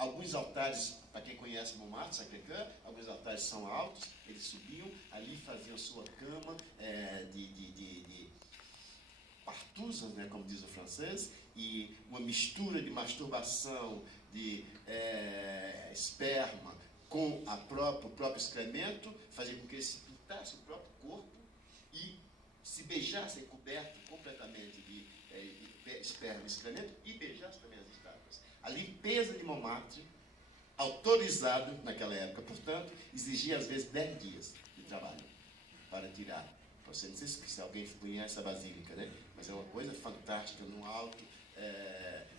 Alguns altares, para quem conhece Montmartre, Sacré-Cœur, alguns altares são altos, eles subiam, ali faziam sua cama de partouze, né, como diz o francês, e uma mistura de masturbação, de esperma com o próprio excremento, fazia com que eles se pintassem o próprio corpo e se beijassem coberto completamente de esperma e excremento e beijassem também as estátuas. A limpeza de Montmartre, autorizado naquela época, portanto, exigia às vezes 10 dias de trabalho para tirar. Você não sei se alguém conhece a Basílica, né? Mas é uma coisa fantástica no alto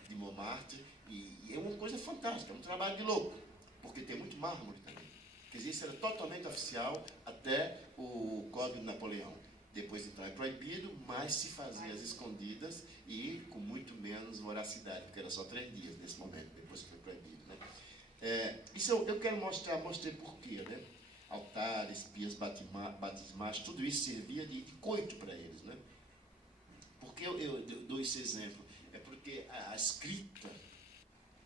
de Montmartre, e é uma coisa fantástica, é um trabalho de louco, porque tem muito mármore também. Quer dizer, isso era totalmente oficial até o Código de Napoleão. Depois, então, é proibido, mas se fazia às escondidas e com muito menos voracidade, porque era só 3 dias nesse momento, depois que foi proibido, né? Isso eu quero mostrei por quê, né? Altares, pias batismais, tudo isso servia de coito para eles, né? Por que eu dou esse exemplo? É porque a escrita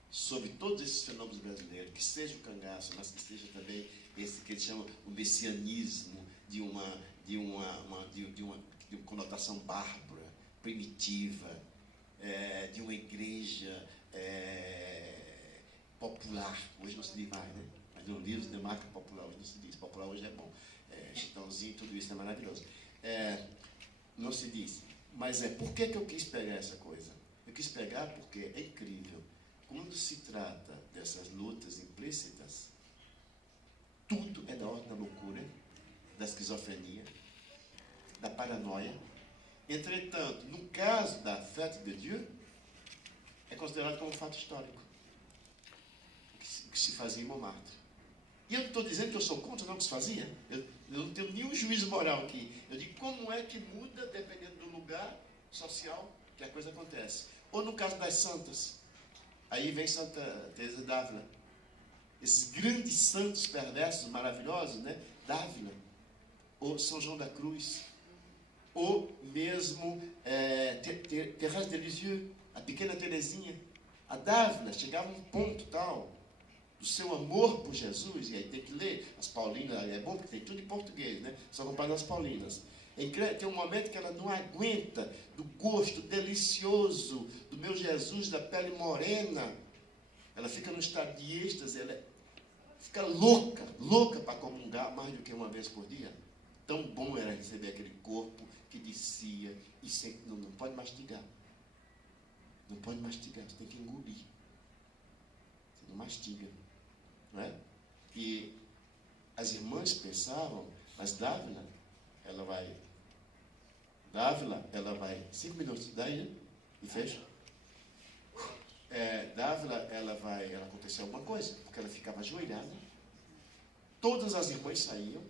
sobre todos esses fenômenos brasileiros, que seja o cangaço, mas que seja também esse que eles chamam o messianismo, de uma conotação bárbara, primitiva, de uma igreja popular. Hoje não se diz mais, né? Mas no livro de marca popular, hoje não se diz. Popular hoje é bom. Chitãozinho, tudo isso é maravilhoso. Não se diz. Mas por que eu quis pegar essa coisa? Eu quis pegar porque é incrível. Quando se trata dessas lutas implícitas, tudo é da ordem da loucura, da esquizofrenia, da paranoia. Entretanto, no caso da Fête de Dieu, é considerado como um fato histórico, o que se fazia em Montmartre. E eu não estou dizendo que eu sou contra não que se fazia. Eu não tenho nenhum juízo moral aqui. Eu digo como é que muda dependendo do lugar social que a coisa acontece. Ou no caso das santas, aí vem Santa Teresa d'Ávila. Esses grandes santos perversos, maravilhosos, né? D'Ávila. Ou São João da Cruz. Ou mesmo Thérèse de Lisieux, a pequena Teresinha. A D'Ávila chegava a um ponto tal do seu amor por Jesus, e aí tem que ler as Paulinas, é bom porque tem tudo em português, né? Só comparando as Paulinas. Tem um momento que ela não aguenta do gosto delicioso do meu Jesus, da pele morena. Ela fica no estado de êxtase, ela fica louca para comungar mais do que uma vez por dia. Tão bom era receber aquele corpo que descia e sempre, não pode mastigar. Não pode mastigar, você tem que engolir. Você não mastiga. Não é? E as irmãs pensavam, mas D'Ávila, ela vai 5 minutos, daí, né? E fecha. D'Ávila, ela aconteceu alguma coisa, porque ela ficava ajoelhada. Todas as irmãs saíam,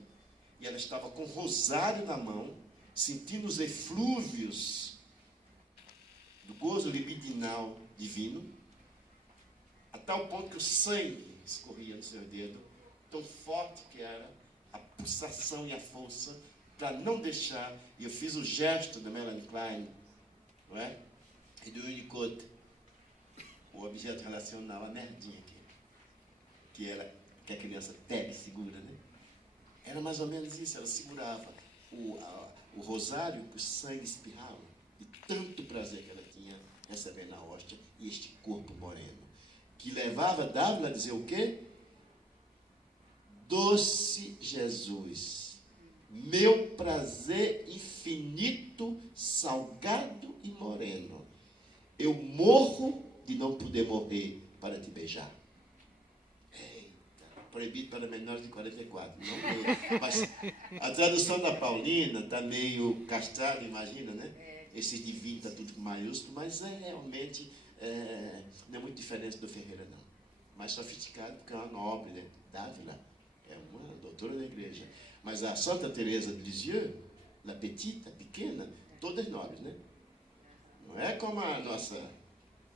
e ela estava com o rosário na mão, sentindo os eflúvios do gozo libidinal divino, a tal ponto que o sangue escorria no seu dedo, tão forte que era a pulsação e a força, para não deixar, e eu fiz o gesto da Melanie Klein, não é? E do Winnicott, o objeto relacional, a merdinha que a criança pega e segura, né? Era mais ou menos isso, ela segurava o rosário, que o sangue espirrava, de tanto prazer que ela tinha recebendo a hóstia e este corpo moreno, que levava D'Ávila a dizer o quê? Doce Jesus, meu prazer infinito, salgado e moreno, eu morro de não poder morrer para te beijar. Eita, proibido para menores de 44, não mesmo. Mas a tradução da Paulina está meio castrada, imagina, né? Esse divino está tudo com maiúsculo, mas realmente não é muito diferente do Ferreira, não. Mais sofisticado, porque é uma nobre, né? D'Ávila é uma doutora da igreja. Mas a Santa Teresa de Lisieux, la petite, a pequena, todas nobres, né? Não é como a nossa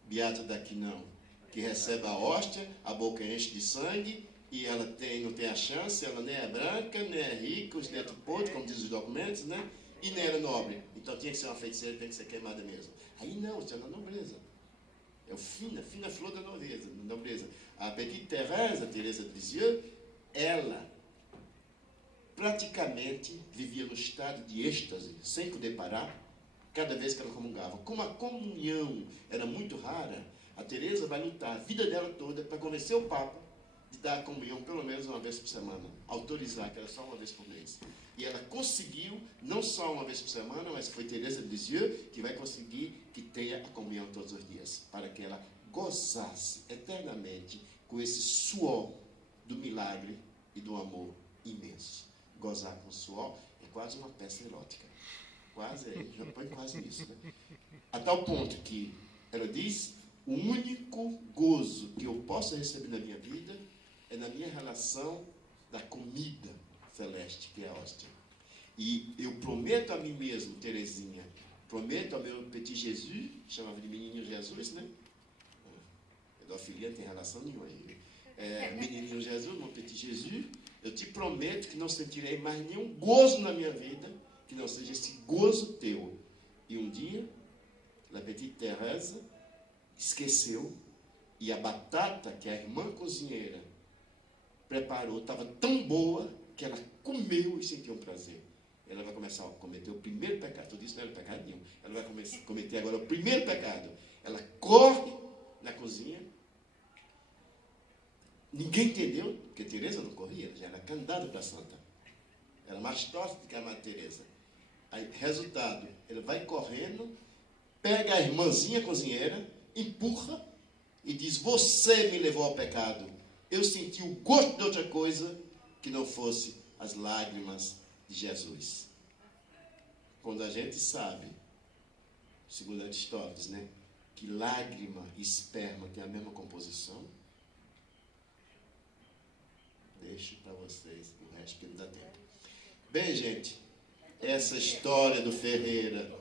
beata daqui, não, que recebe a hóstia, a boca enche de sangue, e ela não tem a chance, ela nem é branca, nem é rica, os dentes podres, como dizem os documentos, né? E nem era nobre. Então tinha que ser uma feiticeira, tem que ser queimada mesmo. Aí não, isso é na nobreza. É o fina flor da nobreza. A Petite Thérèse, a Teresa de Lisieux, ela praticamente vivia no estado de êxtase, sem poder parar, cada vez que ela comungava. Como a comunhão era muito rara, a Teresa vai lutar a vida dela toda para convencer o Papa de dar a comunhão pelo menos uma vez por semana, autorizar que era só uma vez por mês. E ela conseguiu, não só uma vez por semana, mas foi Teresa de Lisieux que vai conseguir que tenha a comunhão todos os dias, para que ela gozasse eternamente com esse suor do milagre e do amor imenso. Gozar com suor é quase uma peça erótica. Quase, já põe quase nisso, né? A tal ponto que ela diz, o único gozo que eu posso receber na minha vida é na minha relação da comida celeste, que é a hóstia. E eu prometo a mim mesmo, Teresinha, prometo ao meu petit Jesus, chamava de menininho Jesus, né? Pedofilia não tem relação nenhuma aí. Menininho Jesus, meu petit Jesus, eu te prometo que não sentirei mais nenhum gozo na minha vida que não seja esse gozo teu. E um dia, a Petite Thérèse esqueceu, e a batata que a irmã cozinheira preparou estava tão boa que ela comeu e sentiu um prazer. Ela vai começar a cometer o primeiro pecado. Tudo isso não era pecado nenhum. Ela vai cometer agora o primeiro pecado. Ela corre na cozinha. Ninguém entendeu, porque Teresa não corria, ela já era candidata para santa. Era mais torta do que a Madre Teresa. Aí, resultado, ele vai correndo, pega a irmãzinha cozinheira, empurra e diz, você me levou ao pecado. Eu senti o gosto de outra coisa que não fosse as lágrimas de Jesus. Quando a gente sabe, segundo Aristóteles, né, que lágrima e esperma têm a mesma composição, deixo para vocês o resto que não dá tempo. Bem, gente, essa história do Ferreira,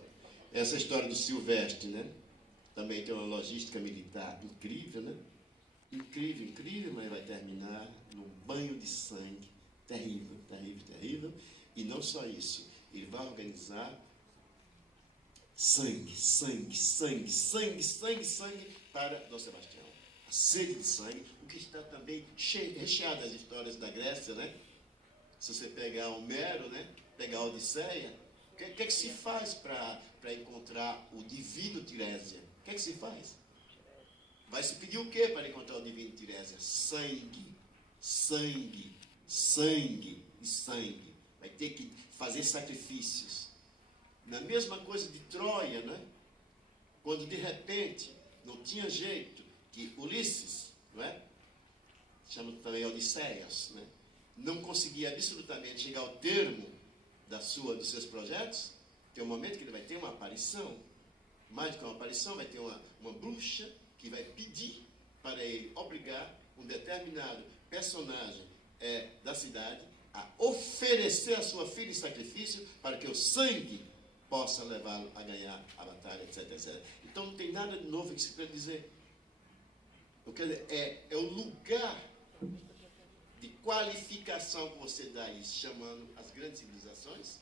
essa história do Silvestre, né? Também tem uma logística militar incrível, né? Incrível, incrível, mas vai terminar num banho de sangue terrível, terrível, terrível. E não só isso, ele vai organizar sangue, sangue, sangue, sangue, sangue, sangue para Dom Sebastião. A sede de sangue, o que está também recheado das histórias da Grécia, né? Se você pegar Homero, né? Pegar a Odisseia, o que se faz para encontrar o divino Tirésia? O que se faz? Vai se pedir o que para encontrar o divino Tirésia? Sangue, sangue, sangue e sangue. Vai ter que fazer sacrifícios. Na mesma coisa de Troia, né? Quando de repente não tinha jeito, que Ulisses, não é? Chama também Odisseias, né? Não conseguia absolutamente chegar ao termo dos seus projetos, tem um momento que ele vai ter uma aparição. Mais do que uma aparição, vai ter uma bruxa que vai pedir para ele obrigar um determinado personagem da cidade a oferecer a sua filha em sacrifício para que o sangue possa levá-lo a ganhar a batalha, etc, etc. Então não tem nada de novo que se quer dizer. É o lugar de qualificação que você dá isso, chamando as grandes civilizações.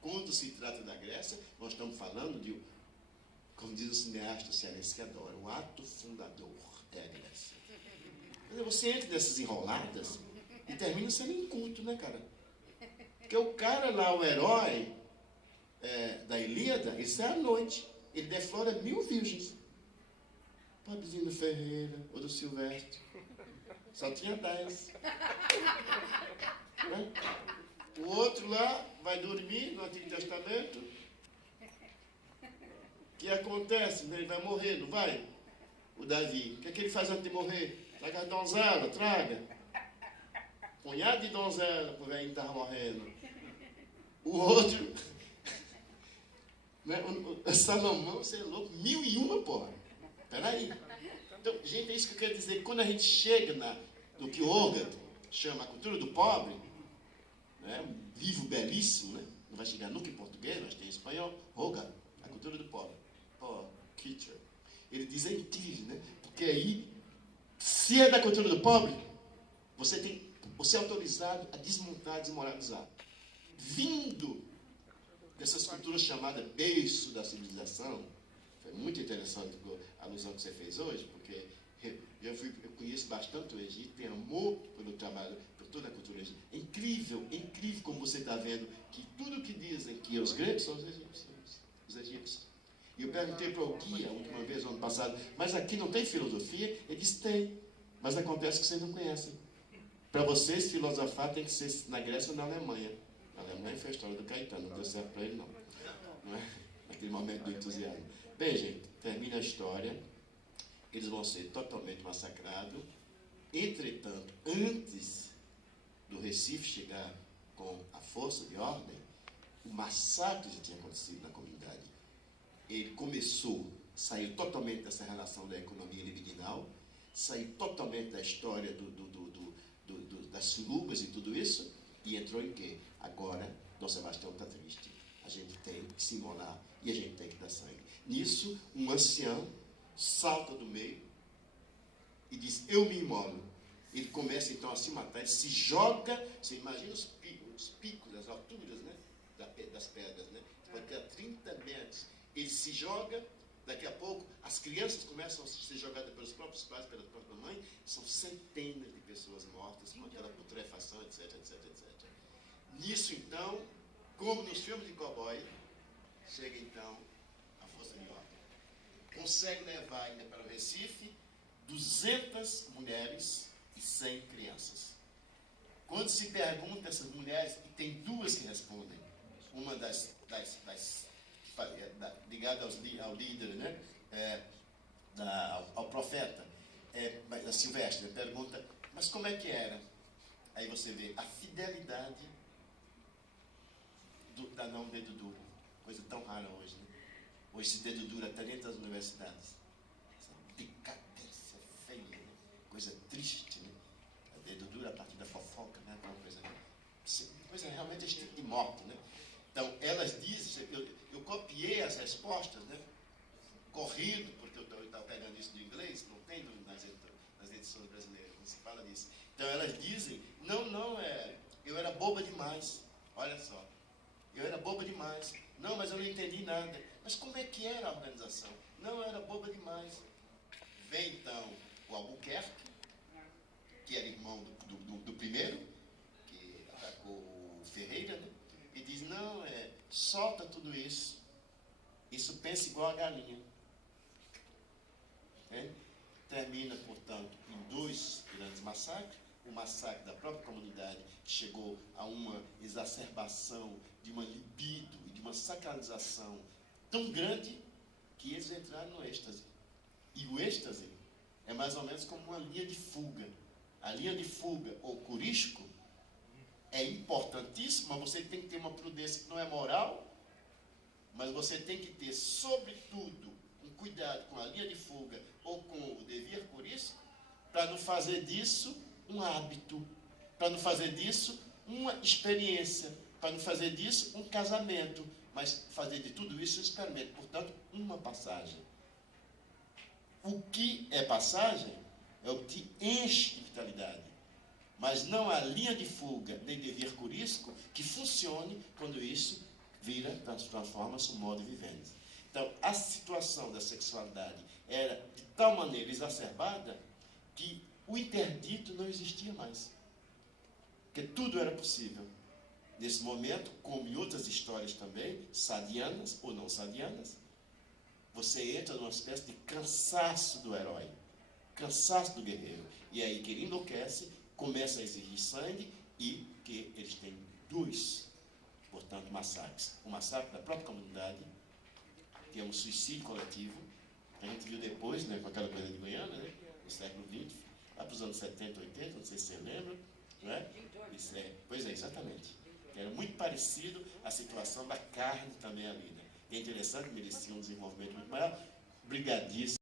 Quando se trata da Grécia, nós estamos falando de, como diz o cineasta cearense que adora, o ato fundador é a Grécia. Você entra nessas enroladas e termina sendo inculto, né, cara? Porque o cara lá, o herói da Ilíada, ele sai à noite, ele deflora 1000 virgens. Pobrezinho do Ferreira ou do Silvestre. Só tinha 10. Né? O outro lá vai dormir no Antigo Testamento. O que acontece? Ele vai morrer, não vai? O Davi. O que é que ele faz antes de morrer? Traga a donzela, traga. Punhado de donzela para o velhinho que estava morrendo. O outro, né? O Salomão, você é louco, 1001, porra. Peraí. Então, gente, é isso que eu quero dizer. Quando a gente chega no que Hogarth chama a cultura do pobre, né? Um livro belíssimo, né? Não vai chegar nunca em português, mas tem em espanhol. Hogarth, a cultura do pobre. Kitcher. Ele diz, é incrível, né? Porque aí, se é da cultura do pobre, você é autorizado a desmontar, a desmoralizar. Vindo dessas culturas chamadas berço da civilização, foi muito interessante a alusão que você fez hoje, porque Eu conheço bastante o Egito, tenho amor pelo trabalho, por toda a cultura egípcia. É incrível como você está vendo que tudo que dizem que os gregos são os egípcios. Os egípcios. E eu perguntei para o guia, a última vez, ano passado, mas aqui não tem filosofia? Ele disse, tem, mas acontece que vocês não conhecem. Para vocês, filosofar tem que ser na Grécia ou na Alemanha. Na Alemanha foi a história do Caetano, não deu certo para ele, não é? Naquele momento do entusiasmo. Bem, gente, termina a história. Eles vão ser totalmente massacrados. Entretanto, antes do Recife chegar com a força de ordem, o massacre já tinha acontecido na comunidade. Ele começou, saiu totalmente dessa relação da economia libidinal, saiu totalmente da história das surubas e tudo isso, e entrou em quê? Agora, Dom Sebastião está triste. A gente tem que se imolar e a gente tem que dar sangue. Nisso, um ancião salta do meio e diz, eu me imolo. Ele começa então a se matar, ele se joga, você imagina os picos, as alturas, né, das pedras, né? Você pode ter a 30 metros. Ele se joga, daqui a pouco as crianças começam a ser jogadas pelos próprios pais, pela própria mãe, são centenas de pessoas mortas com aquela putrefação, etc, etc, etc. Nisso então, como nos filmes de cowboy, chega então a força de ordem. Consegue levar ainda para o Recife 200 mulheres e 100 crianças. Quando se pergunta essas mulheres, e tem duas que respondem, uma ligada ao líder, né? Ao profeta, a Silvestre, pergunta, mas como é que era? Aí você vê a fidelidade da não dedo duro, coisa tão rara hoje, né? Hoje esse dedo duro até dentro das universidades. Essa decadência feia, né? Coisa triste, né? A dedo duro a partir da fofoca, né? Coisa realmente de morte, né? Então, elas dizem, eu copiei as respostas, né? Corrido, porque eu estava pegando isso do inglês, não tem nas edições brasileiras, não se fala disso. Então, elas dizem, eu era boba demais, olha só, eu era boba demais, não, mas eu não entendi nada. Mas como é que era a organização? Não, eu era boba demais. Vem, então, o Albuquerque, que era irmão do primeiro, que atacou o Ferreira, né? E diz, não, solta tudo isso. Isso pensa igual a galinha. Termina, portanto, em 2 grandes massacres. O massacre da própria comunidade chegou a uma exacerbação de uma libido e de uma sacralização tão grande que eles entraram no êxtase. E o êxtase é mais ou menos como uma linha de fuga. A linha de fuga, ou curisco, é importantíssima, você tem que ter uma prudência que não é moral, mas você tem que ter, sobretudo, um cuidado com a linha de fuga ou com o devir curisco, para não fazer disso um hábito, para não fazer disso uma experiência, para não fazer disso um casamento, mas fazer de tudo isso um experimento. Portanto, uma passagem. O que é passagem é o que enche de vitalidade. Mas não há linha de fuga nem devir curisco que funcione quando isso transforma-se em modo de vivência. Então, a situação da sexualidade era de tal maneira exacerbada que o interdito não existia mais. Porque tudo era possível. Nesse momento, como em outras histórias também, sadianas ou não sadianas, você entra numa espécie de cansaço do herói, cansaço do guerreiro. E aí que ele enlouquece, começa a exigir sangue e que eles têm 2, portanto, massacres. O massacre da própria comunidade, que é um suicídio coletivo, que a gente viu depois, né, com aquela coisa de Goiânia, né, no século XX, lá para os anos 70, 80, não sei se você lembra, não é? Pois é, exatamente. Era muito parecido à situação da carne também ali, né? É interessante, merecia um desenvolvimento muito maior. Brigadíssimo.